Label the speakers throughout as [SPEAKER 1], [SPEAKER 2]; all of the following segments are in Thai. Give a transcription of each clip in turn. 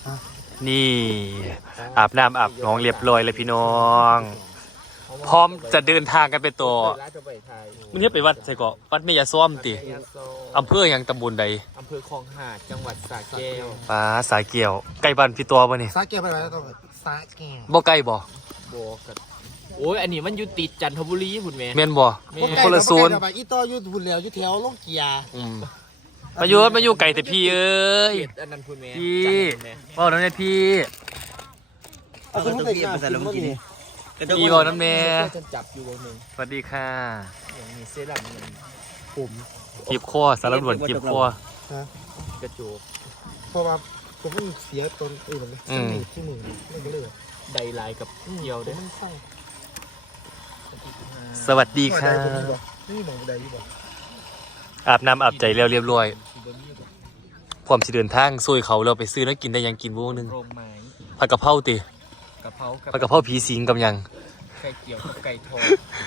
[SPEAKER 1] นี่อาบน้ำอาบน้องเรียบร้อยเลยพี่น้องพร้อมจะเดินทางกันไปต่อมันนี้ไปวัดใส่เกาะวัดเมยาซ้อมติอำเภอยังตำบลใด
[SPEAKER 2] อำเภอคลองหาดจังหวัดสระแก้ว
[SPEAKER 1] ป้าสาเกี่ยวใกล้บ้านพี่ตัวป่ะนี่
[SPEAKER 3] สาแก้วไปไหนแล้วต้องสาแก้ว
[SPEAKER 1] บ่ใกล้บ่
[SPEAKER 2] กันโอ้ยอันนี้มันอยู่ติดจันทบุรีพุ่นแม่
[SPEAKER 1] แม่นบ่คนละโซน
[SPEAKER 3] อีต่ออยู่หุ่นแล้วอยู่แถวลงเกียร์
[SPEAKER 1] มาอยู่ไก่แต่พี่เอ้ย
[SPEAKER 2] อันนั้นพุ่นแม่
[SPEAKER 1] พี่บอกน้ำเนี่ยพี่พี่บอกน้ำเนี่ย
[SPEAKER 2] ฉันจับอยู่วงหนึ่ง
[SPEAKER 1] สวัสดีค่ะ
[SPEAKER 2] มีเซรั่มเงิน
[SPEAKER 3] ผม
[SPEAKER 1] กีบข้อสารด่วนกีบข้
[SPEAKER 2] กระจูก
[SPEAKER 3] เพราะว่าผมมันเสียตนอื่นเลยที่มือไม่ก็เลย
[SPEAKER 2] ไดไลกับเหี่ยวเด้
[SPEAKER 1] สวัสดีค่ะ
[SPEAKER 3] นี่มองใดอยู่บ่
[SPEAKER 1] อาบน้ำอาบใจแล้วเรียบร้อยพร้อมสิเดินทางซุยเขาเราไปซื้อแล้วกินได้ยังกินวงนึงผัดกะเพราติผัดกะเพราผีสิงกับยัง
[SPEAKER 2] ไก่เกี่ยวกับไก่ทอด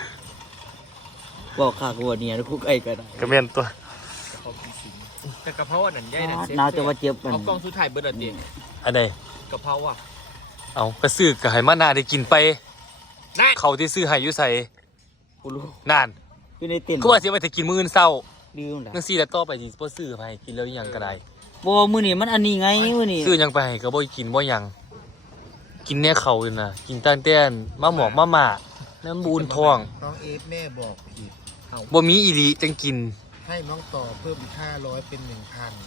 [SPEAKER 4] บอกข้ากูเนี่ยคุกไอ้ก็ได้
[SPEAKER 1] กระเมียนตัว
[SPEAKER 2] แต่กะเพราอันนั้นใหญ่นั่นเซ็ต
[SPEAKER 4] น่าจะว่าเจ็บมัน
[SPEAKER 2] เอากล้องสุดท้ายเบิร์ดเตียง
[SPEAKER 1] อันใด
[SPEAKER 2] กะเพราอ่ะ
[SPEAKER 1] เอาไปซื้อกับไห้มานาได้กินไปเขาที่ซื้อให้ยุใส่
[SPEAKER 4] กูรู้
[SPEAKER 1] นาน
[SPEAKER 4] อยู่ในเต็นท์
[SPEAKER 1] ก็ว่าจะไปแต่กินมื้อเศร้า
[SPEAKER 4] ลืมแล้ว
[SPEAKER 1] นั่งซี่แล้วต่อไปสิบ่ซื้อไปกินแล้วยังก็ได้
[SPEAKER 4] บ่มื้อนี้มันอันนี้ไงมื้อนี้
[SPEAKER 1] ซื้อยังไปก็บ่กินบ่ยังกินแน่เขาอยู่น่ะกินตั้งแต่มาหมอกมาหมาน้ำบูนท้อง
[SPEAKER 3] น้องเอฟแม่บอกผิด
[SPEAKER 1] บ่มีอีหลีจังกิน
[SPEAKER 3] ให้น้องต่อเพิ่มอีก500เป็น 1,000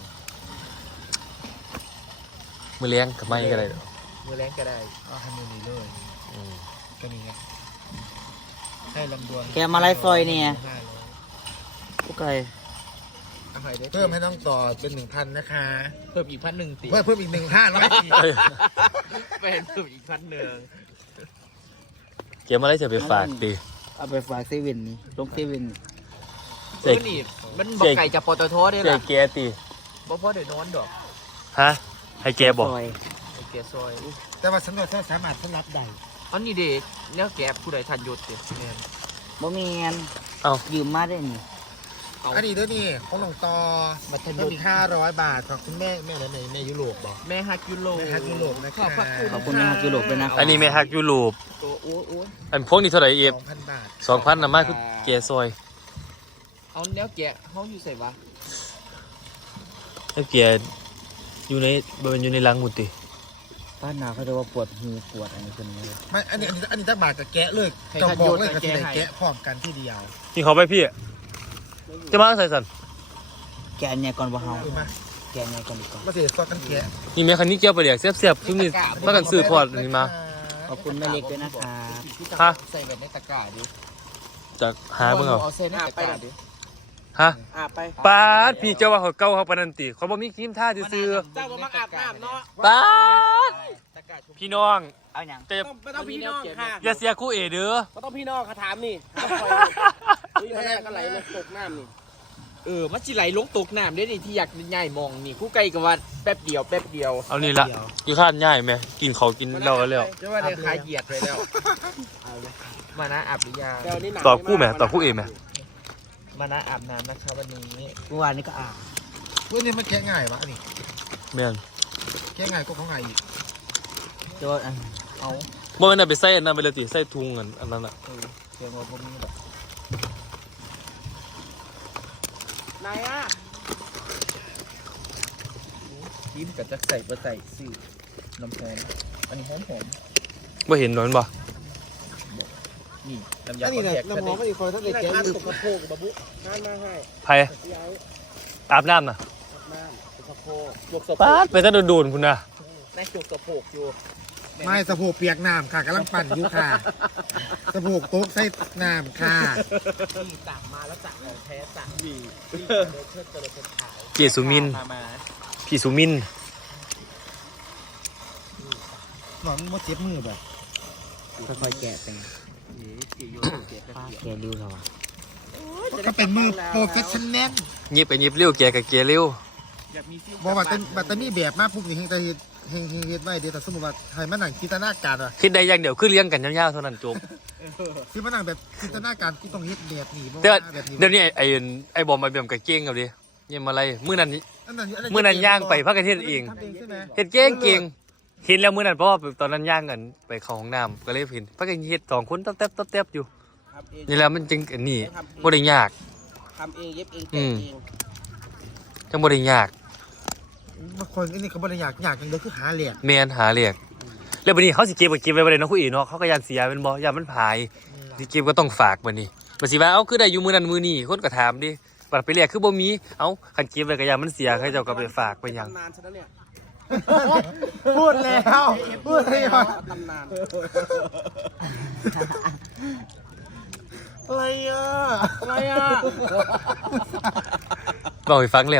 [SPEAKER 1] มื้อเลี้ยงก็ไม่ก็ได้
[SPEAKER 2] มื้อแรงก็ได้
[SPEAKER 3] เอาให้มื้อนี้เลยก็นี่ไงให้ลำดวน
[SPEAKER 4] แกมาไล่ซอยเนี่ยคุกไก่
[SPEAKER 3] เพิ่มให้น้องต่อเป็น 1,000นะคะ
[SPEAKER 2] เพิ่มอีก1,000ติ
[SPEAKER 3] เพิ่มอีก1,500
[SPEAKER 2] เป็นเพิ่มอีก1,000
[SPEAKER 1] เกี่ยวมาได้จะไปฝากติ
[SPEAKER 4] เอาไปฝากเซเว่นนี่ลงเซเว่น
[SPEAKER 2] นี่มันบอกไก่จากปตทได้ล่ะ
[SPEAKER 1] แกติ
[SPEAKER 2] บ่พอได้นอนดอก
[SPEAKER 1] ฮะให้แกบอก
[SPEAKER 2] ให้แกซอย
[SPEAKER 3] แต่ว่าสำรวจสามารถรับได้
[SPEAKER 2] อันนี้เด็กเนี่ยแกผู้ใดทันหยุดติ
[SPEAKER 4] บ่มีเงินยืมมาได้นี่
[SPEAKER 3] อันนี้ด้วยนี่ของน้องต่อมาทันยุด500 บาทของคุณแม่อะไรในยุโรปบอก
[SPEAKER 2] แม่ฮักยุโรป
[SPEAKER 4] นะคะขอบคุณแม่ฮักยุโรปด้วยนะ
[SPEAKER 1] อันนี้แม่ฮักยุโรปอันพวกนี้เท่าไหร่เอฟ
[SPEAKER 3] 2,000 บาท
[SPEAKER 1] 2,000นะมาคือแกซอย
[SPEAKER 2] เอาแนวแกะเขาอยู่ใส่วะ
[SPEAKER 1] แล้วแกอยู่ในอยู่ในรังหมดติ
[SPEAKER 4] ป้านาเขาจะว่าปวดหูปวดอะไรคนนี้
[SPEAKER 3] ไม่อันนี้ตั้งบาทกับแกะเลยเจ้าบอกเลยกับแกะพร้อมกันที่เดียว
[SPEAKER 1] นี่เขาไปพี่จะมาใส่สัน
[SPEAKER 4] แกะเนี่ยก่อนบ่เฮาแกะเนี่ยก่อนดีกว่า
[SPEAKER 3] มาเสียซอกันแกะ
[SPEAKER 1] นี่แม่คันนี้เกี่ยวไปเดี๋ยวเสียบๆช่วงนี้มากันซื้อทอดนี่มา
[SPEAKER 4] ขอบคุณแม่เล็กด้วยนะคะ
[SPEAKER 1] ฮะ
[SPEAKER 2] ใส่แบบในตะกร้าดิ
[SPEAKER 1] จากหาเบิ่ง
[SPEAKER 2] เอาใส่ในตะกร้าดิ
[SPEAKER 1] ฮะปาดพี่เจ้าว่าเขาเก่าเขาปานนันติเขาบ่มีครีมท่าซื่อ
[SPEAKER 2] เจ้าบ่มักอาบน้ำเนาะ
[SPEAKER 1] ปาดพี่น้อง
[SPEAKER 4] เอาหยัง
[SPEAKER 2] ไม่ต้องพี่น้องค่ะ
[SPEAKER 1] อย่าเสียคู่เอเด้อ
[SPEAKER 2] ไม่ต้องพี่น้องค่ะถามนี่นี่แรกก็ไหลลงตกน้ำนี่มันสิไหลลงตกน้ำได้นี่ที่อยากง่ายมองนี่คู่ไก่กับว่าแป๊บเดียว
[SPEAKER 1] เอานี่ละอยู่ข้านง่ายไหมกินเขากินเราแล้ว
[SPEAKER 2] จะว่าได้คลายเหยียดไปแล้วมานะอาบหรือยัง
[SPEAKER 1] ต่อคู่ไหมต่อคู่เอไหม
[SPEAKER 2] มานะอาบน้ำนะคะวันนี้
[SPEAKER 4] เมื่อวานนี้ก็อาบ
[SPEAKER 3] วันนี้มันแกะง่ายวะอันนี้
[SPEAKER 1] แม่น
[SPEAKER 3] แกะง่ายก็ของง่ายอีก
[SPEAKER 4] จะว่าเอา
[SPEAKER 1] บ่แม่นไปใส่อันนั้นไปเลยติใส่ถุงอันนั้นน่ะ
[SPEAKER 4] เกี่ยวกับพวกนี้แบบ
[SPEAKER 2] ไหนอ่ะยิ้มกับจะใส่บ่ใส่สิน้ำหอมอันนี้หอม
[SPEAKER 1] บ่เห็นหนอนบ่
[SPEAKER 2] นี่น้ำยาคอนแทค
[SPEAKER 3] น้ำหอมไม่คอยทั้งเด็กแกะ
[SPEAKER 2] ตกกระโปงบะบุงานมาให้
[SPEAKER 1] ไผอาบน้ำน่ะ
[SPEAKER 2] กระโปง
[SPEAKER 1] ปาดไปถ้าโดนๆคุณน่ะ
[SPEAKER 2] ในจุกกระโปงอยู่
[SPEAKER 3] ไม่สะโพกเปียกน้ำค่ะกำลังปั่นอยู่ค่ะสะโพกโต๊ะใส่น้ำค่ะ
[SPEAKER 2] นี่สั่งมาแล้วสั่งของแท้สั่งวี
[SPEAKER 1] เจสุมินพี่สุมิน
[SPEAKER 3] หนอนมันเจ็บมือแบบ
[SPEAKER 4] ค่อยๆแกะไปแกะริ้วเหรอ
[SPEAKER 3] ก็เป็นมือโปรเฟชชั่นแนล
[SPEAKER 1] ยิบไปยิบเร็วแกกับแกเร็ว
[SPEAKER 3] บอกว่าแต่มีแบบมากปุ๊บนี่เฮงแต่เฮงไว้เดี๋ยวแต่สมมติว่าให้มันหนังจินตนาการว่ะ
[SPEAKER 1] คิดได้อย่างเดียวคือเลี้ยงกันยาวๆเท่านั้นจบ
[SPEAKER 3] คือมันหนังแบบจินตนาการที่ต้องเฮ็ดแบบนี้
[SPEAKER 1] เดี๋ยวนี้ไอ้บอมไอ้เบี่ยมกับเก่งเอาดิเนี่ยมาอะไรมื้อนั้นย่างไปพักกันเฮ็ดเองเฮ็ดเก่งเห็นแล้วมื้อนั้นเพราะว่าตอนนั้นย่างกันไปเข้าห้องน้ำก็เลยเห็นพักกันเฮ็ด2คนแต๊บๆอยู่
[SPEAKER 2] ทำเอง
[SPEAKER 1] นี่แหละมันจึงอันนี้บ่ได้ยาก
[SPEAKER 2] ทำเองเย็บเองแกะเอง
[SPEAKER 1] จังบ่ได้ยาก
[SPEAKER 3] บางคนอันนี้ก็บ่ได้อยากจังเดียวคือหาเหลี่ยม
[SPEAKER 1] แม่นหาเรียกแล้วบัดนี้เขาสิเก็บก็เก็บไว้บ่ได้เนาะคุยเนาะเขาก็ยันเสียแม่นบ่ยันมันผายสิเก็บก็ต้องฝากบัดนี้บัดสิว่าเอ้าคือได้อยู่มื้อนั้นมื้อนี้คนก็ถามดิบัดไปเรียกคือบ่มีเอ้าคันเก็บไว้ก็ยันมันเสียเขาเจ้าก็ไปฝากไปหยัง
[SPEAKER 2] ตำนานซะแล้วเนี่ย
[SPEAKER 3] พูดแล้วพูดแล้ว
[SPEAKER 2] ตำนาน
[SPEAKER 3] อะไรอ่ะ
[SPEAKER 2] อะไรอ่ะ
[SPEAKER 1] บอกให้ฟังแล้ว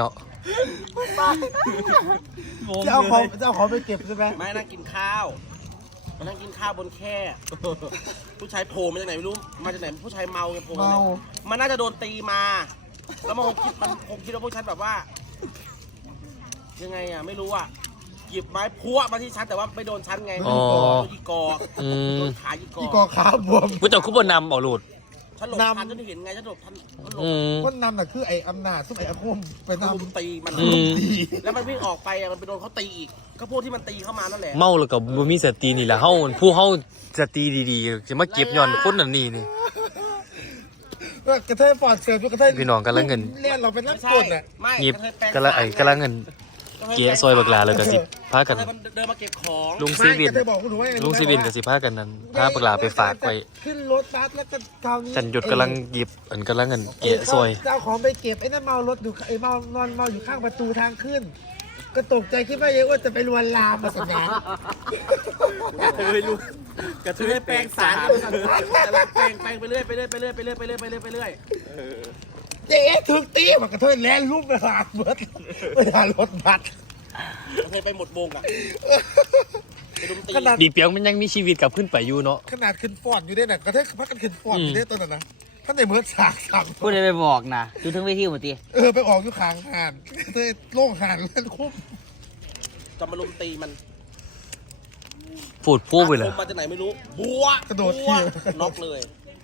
[SPEAKER 3] จะเอาของไปเก็บใช่ไหม
[SPEAKER 2] ไม่นั่งกินข้าวมานั่งกินข้าวบนแคร่ผู้ชายโผล่มาจากไหนไม่รู้ มาจากไหนผู้ชายเมาไงโผล่มาจากไหนมันน่าจะโดนตีมา แล้วมันคงคิดว่าพวกฉันแบบว่า ยังไงอ่ะไม่รู้อ่ะหยิบไม้พัวมาที่ฉันแต่ว่าไม่โดนฉันไงโดนอีกอโดนขาอีก
[SPEAKER 3] อีกอขาบวม
[SPEAKER 1] ผู้เจ้าคือบ่นำเอาโลด
[SPEAKER 2] ฉันหลบทันฉันเห็นไงฉันหลบทันฉันหลบ
[SPEAKER 3] คนนำน่ะคือไอ้อำนาจซุปไอ้อาคมไป
[SPEAKER 2] มัน
[SPEAKER 3] นำ
[SPEAKER 2] ลุมตีมัน แล้วมันวิ่งออกไปอะมันไปโดนเขาตีอีก ก็พวกที่มันตีเข้ามานั่นแหละ
[SPEAKER 1] เมาแล้วก็บ่มีสตินี่แหละเฮาผู้เฮาสติดีๆสิมาเก็บย้อนคนนั่นนี่นี่
[SPEAKER 3] กระเทยฟอดเสือกระเทย
[SPEAKER 1] พี่น้องกำลังเงิน
[SPEAKER 3] เรียนเราเป็นนัก
[SPEAKER 2] ไม่ใช่
[SPEAKER 3] กดน่ะ
[SPEAKER 2] ไม่
[SPEAKER 1] หยิบ
[SPEAKER 2] ระเทยแปลง
[SPEAKER 1] กำลังกำลังเงินเกะซอยบักลาเลยก็สิพากัน
[SPEAKER 2] กระเทยมันเดินมาเก็บของ
[SPEAKER 1] ลุงซีวิน
[SPEAKER 3] กระเทยบอกคุณหนูว่า
[SPEAKER 1] ลุงซีวินก็สิพากันนั้นพาบักลาไปฝากไว้
[SPEAKER 3] ขึ้นรถบัสแล้วก็คราวนี้
[SPEAKER 1] จันหยุดกำลังหยิบอันกำลังเงินเกะซอย
[SPEAKER 3] เจ้าของไปเก็บไอ้นั่นเมารถอยู่ไอ้เมานอนเมาอยู่ข้างประตูทางขึ้น ก็ตกใจคิดว่าเยอะว่าจะไปลวนลามมาสนาน
[SPEAKER 2] กระเทยรู้กระเทยแปลงสารแปลงไปเรื่อยไปเรื่อยไปเรื่อยไปเรื่อยไปเรื่อยไปเรื่อยไปเรื่อย
[SPEAKER 3] เจ๊ถึงตีมันกระเทยแล่นรูปไปหาเบิร์ดไปหารถบัส
[SPEAKER 2] กระเทยไปหมดวงอ่ะไปดุมตี
[SPEAKER 3] ขนาด
[SPEAKER 1] ดีเปียงมันยังมีชีวิตกลับขึ้นไปอยู่เนาะ
[SPEAKER 3] ขนาดขึ้นฟอนอยู่ด้วยน่ะกระเทยพักกันขึ้นฟอนอยู่ด้วยตอนนั้นนะท่านในเมืองสากสั่ง
[SPEAKER 4] พูดได้ไปบอกนะดูทั้งเวทีหมดที
[SPEAKER 3] ไปออกอยู่ข้างหานกระเทยโล่งหานเล่นคุ้ม
[SPEAKER 2] จะมาลุมตีมัน
[SPEAKER 1] พูดพูดไปเลย
[SPEAKER 2] อาคมมาจากไหนไม่รู้บัว
[SPEAKER 3] กระโดด
[SPEAKER 2] บั
[SPEAKER 3] ขี่
[SPEAKER 2] วน็อกเลย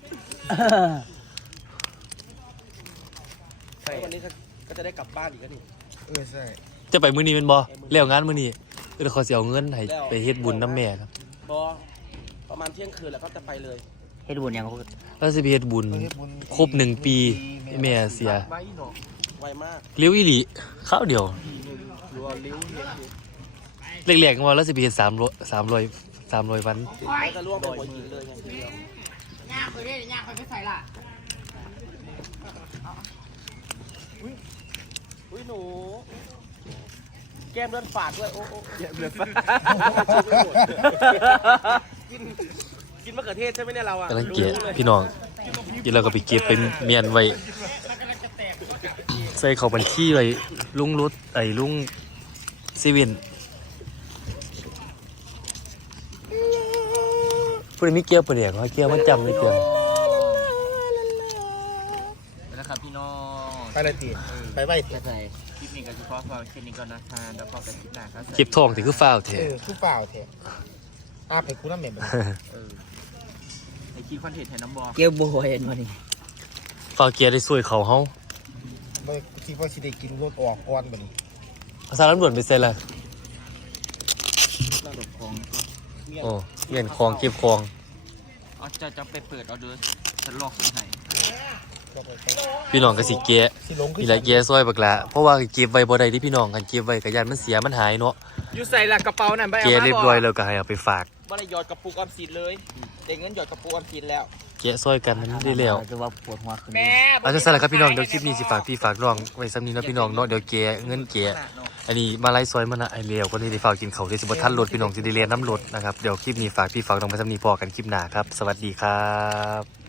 [SPEAKER 2] แล้ววันนี้ก็จะได้กลับบ้านอีกแล้วนี่
[SPEAKER 3] ใช่
[SPEAKER 1] จะไปมื้อนี้เป็นบ่แล้วงานมื้อนี้เดี๋ยวขอสิเอาเงินให้ไปเฮ็ดบุญน้ำแม่ครับ
[SPEAKER 2] บอประมาณเที่ยงคืนแล้วก็จะไปเลย
[SPEAKER 4] เฮ็ดบุญยังเขา
[SPEAKER 1] แล้วสิไปเฮ็ดบุญครบ1 ปีแม่เสีย
[SPEAKER 2] ไว้หนอไวมาก
[SPEAKER 1] เลี้ยวอีหลีข้าวเดียว
[SPEAKER 2] รัวเลี้ยวเลี้ยว
[SPEAKER 1] แรกๆว่าแล้วสิไปเฮ็ด300วัน
[SPEAKER 2] แล้วจะล่วงไปหัวหินเลยอย่างเดียวอุ้ยหนู แก้มเลือดฝาดด้วย โอ้แก้มเลือดฝาดกินมะเขือเทศใช่ไหมเนี่ยเราอ่ะ
[SPEAKER 1] กำลังเกะพี่น้องกินแล้วก็ไปเก็บไปเมียนไว้ใส่เข้าบัญชีไว้ลุงรุดลุงซีวินผู้ใดมีเกียวประเดี๋ยวเขาเกียวมันจำเลยเกียว
[SPEAKER 4] นะครับพี่น้อง
[SPEAKER 3] ไปเลยตีไปไหว
[SPEAKER 4] จะไหน
[SPEAKER 2] คลิปนี้ก็เฉพาะพอคลิปนี้ก่อนนะคะแล้วพอกันคลิปหน้าครับ
[SPEAKER 1] เก็บทองถึงคือฟ้าวเถอะ
[SPEAKER 3] คู่เปล่าเถอะอาไปคู่น้ำเหม็นไป
[SPEAKER 2] ในคลิปคอนเทนต์แทนน้ำบอล
[SPEAKER 4] เกี่ยวบัวเห็นมานี่
[SPEAKER 1] ฟ้าวเกียร์ได้สวยเขาเฮา
[SPEAKER 3] ไม่คิดว่าสิได้กินรถออกก่อนบ่นี้
[SPEAKER 1] ภาษาลำดวนไปเซ็นละ
[SPEAKER 4] ระดับของก็
[SPEAKER 1] โอ้เงินคลองเก็บคลอง
[SPEAKER 4] เอาจะไปเปิดเอาเด้อฉันลอกคนไทย
[SPEAKER 1] พี่น้องก็สิเกีย
[SPEAKER 3] สิลงขึ้น
[SPEAKER 1] นี่แหละเกียซอยบักละเพราะว่าเก็บไว้บ่ได้ที่พี่น้องกันเก็บไว้ก็ยันมันเสียมันหายเนาะ
[SPEAKER 2] อยู่ใส่หลักกระเป๋านั่นไป
[SPEAKER 1] เกียเรียบร้อยแล้วก็ให้เอาไปฝาก
[SPEAKER 2] บ่ได้หยอดกระปุกออมสินเลยเด็กเงินหยอดกระปุกออมสินแล้ว
[SPEAKER 1] เกียซอยกันมันได้แล้ว
[SPEAKER 4] จะว่าปวดหัวขึ้น
[SPEAKER 2] แม่
[SPEAKER 1] เอาจังซั่นล่ะครับพี่น้องเดี๋ยวคลิปนี้สิฝากพี่ฝากน้องไว้ซ้ำนี้เนาะพี่น้องเนาะเดี๋ยวเกียเงินเกียอันนี้มาไล่ซอยมานะไอเลียวคนนี้ได้ฝากกินเขาวเดี๋ยวสิบ่ทันรถพี่น้องสิได้เรียนน้ำรถนะครับเดี๋ยวคลิปนี้ฝากพี่ฝากน้องไว้ซ้ำนี้พอกันคลิปหน้าครับสวัสดีครับ